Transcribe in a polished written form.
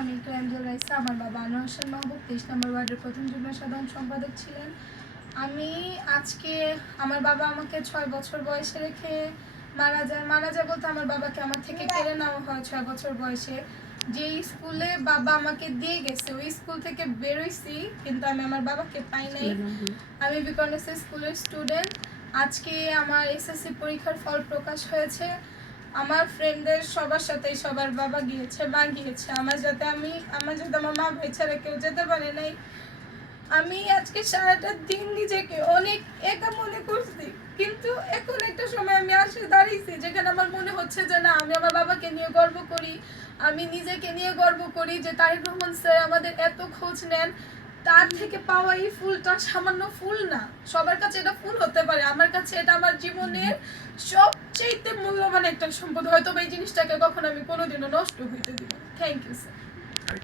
আমি ক্রাইমজল রাইসা। আমার বাবা আনোয়ার হোসেন মাহবুব 23 নম্বর ওয়ার্ডের প্রথম যুগ্ম সাধারণ সম্পাদক ছিলেন। আমি আজকে আমার বাবা আমাকে 6 বছর বয়সে রেখে মারা যায় বলতে আমার বাবাকে আমার থেকে কেড়ে নেওয়া হয় 6 বছর বয়সে। যে স্কুলে বাবা আমাকে দিয়ে গেছে ওই স্কুল থেকে বেরোইছি, কিন্তু আমি আমার বাবাকে পাই নাই। আমি বিকনেসে স্কুলের স্টুডেন্ট। আজকে আমার এসএসসি পরীক্ষার ফল প্রকাশ হয়েছে। আমার ফ্রেন্ডদের সবার সাথেই সবার বাবা গিয়েছে, মা গিয়েছে। আমার সাথে আমার মা ভাই ছাড়া কেউ যেতে পারে নাই। আমি আজকে সারাটা দিন নিজেকে অনেক একা মনে করছি, কিন্তু এখন একটা সময় আমি আসে দাঁড়িয়েছি যেখানে আমার মনে হচ্ছে যে না, আমি আমার বাবাকে নিয়ে গর্ব করি, আমি নিজেকে নিয়ে গর্ব করি যে তারেক রহমান স্যার আমাদের এত খোঁজ নেন। তার থেকে পাওয়া এই ফুলটা সামান্য ফুল না, সবার কাছে এটা ফুল হতে পারে, আমার কাছে এটা আমার জীবনের সবচেয়ে মূল্যবান একটা সম্পদ। হয়তো এই জিনিসটাকে কখনো আমি কোনোদিনও নষ্ট হইতে দিব। Thank you sir.